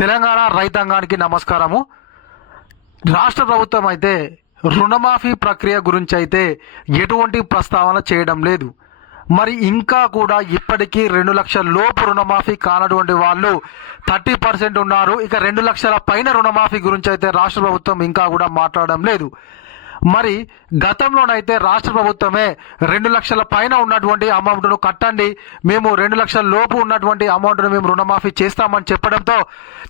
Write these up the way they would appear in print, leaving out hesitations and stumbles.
తెలంగాణ రైతాంగానికి నమస్కారము. రాష్ట్ర ప్రభుత్వం అయితే రుణమాఫీ ప్రక్రియ గురించి అయితే ఎటువంటి ప్రస్తావన చేయడం లేదు. మరి ఇంకా కూడా ఇప్పటికీ 2 లక్షల లోపు రుణమాఫీ కానటువంటి వాళ్ళు 30% ఉన్నారు. ఇక 2 లక్షల పైన రుణమాఫీ గురించి అయితే రాష్ట్ర ప్రభుత్వం ఇంకా కూడా మాట్లాడడం లేదు. మరి గతంలోనైతే రాష్ట్ర ప్రభుత్వమే 2 లక్షల పైన ఉన్నటువంటి అమౌంట్ను కట్టండి, మేము 2 లక్షల లోపు ఉన్నటువంటి అమౌంట్ను మేము రుణమాఫీ చేస్తామని చెప్పడంతో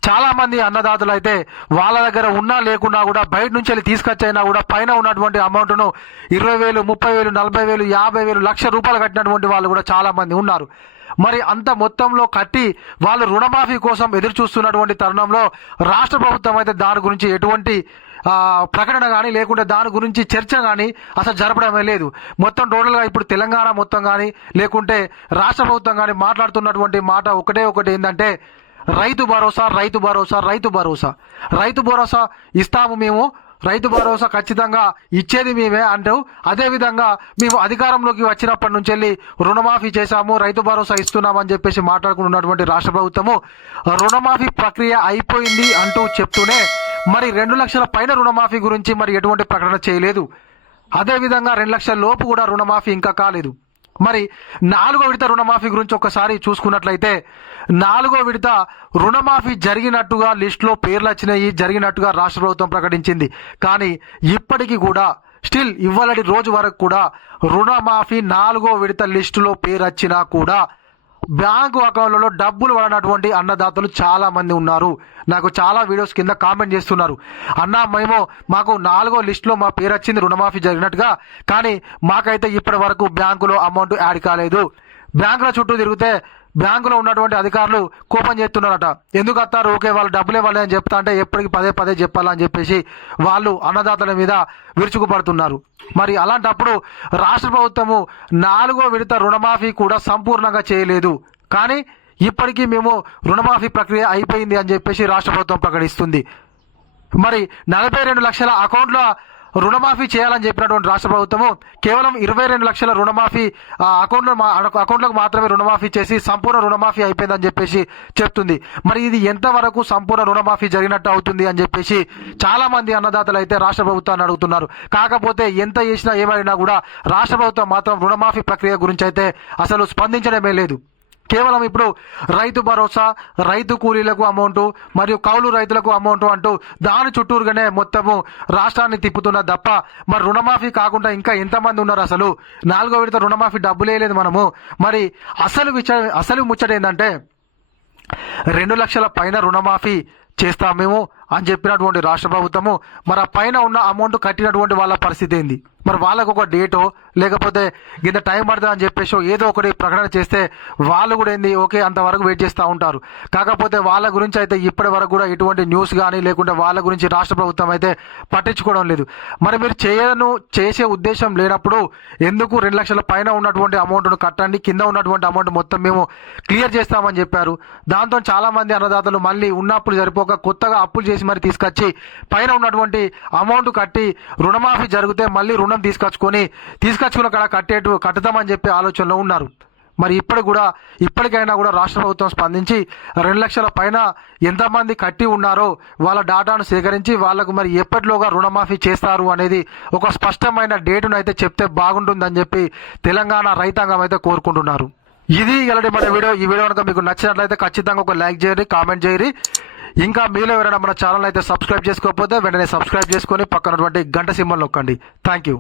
చాలామంది అన్నదాతలు అయితే వాళ్ళ దగ్గర ఉన్నా లేకున్నా కూడా బయట నుంచి వెళ్ళి తీసుకొచ్చైనా కూడా పైన ఉన్నటువంటి అమౌంట్ను 20,000, 30,000, 40,000, 50,000, లక్ష రూపాయలు కట్టినటువంటి వాళ్ళు కూడా చాలామంది ఉన్నారు. మరి అంత మొత్తంలో కట్టి వాళ్ళు రుణమాఫీ కోసం ఎదురు చూస్తున్నటువంటి తరుణంలో రాష్ట్ర ప్రభుత్వం అయితే దాని గురించి ఎటువంటి ప్రకటన కానీ లేకుంటే దాని గురించి చర్చ కానీ అసలు జరపడమే లేదు. మొత్తం టోటల్గా ఇప్పుడు తెలంగాణ మొత్తం కానీ లేకుంటే రాష్ట్ర ప్రభుత్వం కానీ మాట్లాడుతున్నటువంటి మాట ఒకటి ఏంటంటే రైతు భరోసా, రైతు భరోసా, రైతు భరోసా, రైతు భరోసా ఇస్తాము మేము, రైతు భరోసా ఖచ్చితంగా ఇచ్చేది మేమే అంటూ, అదేవిధంగా మేము అధికారంలోకి వచ్చినప్పటి నుంచి వెళ్ళి రుణమాఫీ చేశాము, రైతు భరోసా ఇస్తున్నామని చెప్పేసి మాట్లాడుకుంటున్నటువంటి రాష్ట్ర ప్రభుత్వము రుణమాఫీ ప్రక్రియ అయిపోయింది అంటూ చెప్తూనే మరి 2 లక్షల పైన రుణమాఫీ గురించి మరి ఎటువంటి ప్రకటన చేయలేదు. అదేవిధంగా 2 లక్షల లోపు కూడా రుణమాఫీ ఇంకా కాలేదు. మరి 4వ విడత రుణమాఫీ గురించి ఒకసారి చూసుకున్నట్లయితే 4వ విడత రుణమాఫీ జరిగినట్టుగా లిస్టులో పేర్లు వచ్చినాయి, జరిగినట్టుగా రాష్ట్ర ప్రభుత్వం ప్రకటించింది. కానీ ఇప్పటికీ కూడా స్టిల్ ఇవ్వాలటి రోజు వరకు కూడా రుణమాఫీ 4వ విడత లిస్టులో పేరు వచ్చినా కూడా బ్యాంకు అకౌంట్లలో డబ్బులు పడినటువంటి అన్నదాతలు చాలా మంది ఉన్నారు. నాకు చాలా వీడియోస్ కింద కామెంట్ చేస్తున్నారు, అన్న మాకు 4వ లిస్టులో మా పేరు వచ్చింది రుణమాఫీ జరిగినట్టుగా, కానీ మాకైతే ఇప్పటి వరకు బ్యాంకులో అమౌంట్ యాడ్ కాలేదు. బ్యాంకుల చుట్టూ తిరిగితే బ్యాంకులో ఉన్నటువంటి అధికారులు కోపం చేస్తున్నారట. ఎందుకు వస్తారు, ఓకే వాళ్ళు డబ్బులు ఇవ్వాలి అని చెప్తా అంటే ఎప్పటికీ పదే చెప్పాలని చెప్పేసి వాళ్ళు అన్నదాతల మీద విరుచుకుపడుతున్నారు. మరి అలాంటప్పుడు రాష్ట్ర ప్రభుత్వము 4వ విడత రుణమాఫీ కూడా సంపూర్ణంగా చేయలేదు, కానీ ఇప్పటికీ మేము రుణమాఫీ ప్రక్రియ అయిపోయింది అని చెప్పేసి రాష్ట్ర ప్రభుత్వం ప్రకటిస్తుంది. మరి 42 లక్షల అకౌంట్ల రుణమాఫీ చేయాలని చెప్పినటువంటి రాష్ట్ర ప్రభుత్వము కేవలం 22 లక్షల రుణమాఫీ అకౌంట్లకు మాత్రమే రుణమాఫీ చేసి సంపూర్ణ రుణమాఫీ అయిపోయిందని చెప్పేసి చెప్తుంది. మరి ఇది ఎంతవరకు సంపూర్ణ రుణమాఫీ జరిగినట్టు అవుతుంది అని చెప్పేసి చాలా మంది అన్నదాతలు అయితే రాష్ట్ర ప్రభుత్వాన్ని అడుగుతున్నారు. కాకపోతే ఎంత చేసినా ఏమైనా కూడా రాష్ట్ర ప్రభుత్వం మాత్రం రుణమాఫీ ప్రక్రియ గురించి అయితే అసలు స్పందించడమే లేదు. కేవలం ఇప్పుడు రైతు భరోసా, రైతు కూలీలకు అమౌంట్ మరియు కౌలు రైతులకు అమౌంట్ అంటూ దాని చుట్టూరుగానే మొత్తము రాష్ట్రాన్ని తిప్పుతున్న తప్ప మరి రుణమాఫీ కాకుండా ఇంకా ఎంతమంది ఉన్నారు? అసలు 4వ విడత రుణమాఫీ డబ్బులే లేదు మనము. మరి అసలు ముచ్చట ఏంటంటే 2 లక్షల పైన రుణమాఫీ చేస్తాం మేము అని చెప్పినటువంటి రాష్ట్ర ప్రభుత్వము మరి ఆ పైన ఉన్న అమౌంట్ కట్టినటువంటి వాళ్ళ పరిస్థితి ఏంది? మరి వాళ్ళకు ఒక డేటో లేకపోతే ఇంత టైం పడుతుంది అని చెప్పేసి ఏదో ఒకటి ప్రకటన చేస్తే వాళ్ళు కూడా ఏంది ఓకే అంతవరకు వెయిట్ చేస్తూ ఉంటారు. కాకపోతే వాళ్ళ గురించి అయితే ఇప్పటి వరకు కూడా ఎటువంటి న్యూస్ కానీ లేకుంటే వాళ్ళ గురించి రాష్ట్ర ప్రభుత్వం అయితే పట్టించుకోవడం లేదు. మరి మీరు చేసే ఉద్దేశం లేనప్పుడు ఎందుకు 2 లక్షల పైన ఉన్నటువంటి అమౌంట్ను కట్టండి, కింద ఉన్నటువంటి అమౌంట్ మొత్తం మేము క్లియర్ చేస్తామని చెప్పారు. దాంతో చాలా మంది అన్నదాతలు మళ్ళీ ఉన్న అప్పులు సరిపోక కొత్తగా అప్పులు చేసి మరి తీసుకొచ్చి పైన ఉన్నటువంటి అమౌంట్ కట్టి రుణమాఫీ జరిగితే మళ్ళీ రుణం తీసుకొచ్చుకున్న కాడ కట్టుతామని చెప్పి ఆలోచనలో ఉన్నారు. మరి ఇప్పటికైనా కూడా రాష్ట్ర ప్రభుత్వం స్పందించి 2 లక్షల పైన ఎంతమంది కట్టి ఉన్నారో వాళ్ళ డాటాను సేకరించి వాళ్ళకు మరి ఎప్పటిలోగా రుణమాఫీ చేస్తారు అనేది ఒక స్పష్టమైన డేటును అయితే చెప్తే బాగుంటుందని చెప్పి తెలంగాణ రైతాంగం అయితే కోరుకుంటున్నారు. ఇది ఇలాంటి మన వీడియో. ఈ వీడియో కనుక మీకు నచ్చినట్లయితే ఖచ్చితంగా ఒక లైక్ చేయండి, కామెంట్ చేయండి. ఇంకా మీలో ఎవరైనా మన ఛానల్ అయితే సబ్స్క్రైబ్ చేసుకోకపోతే వెంటనే సబ్స్క్రైబ్ చేసుకొని పక్కనటువంటి గంట సింబల్ నొక్కండి. Thank you.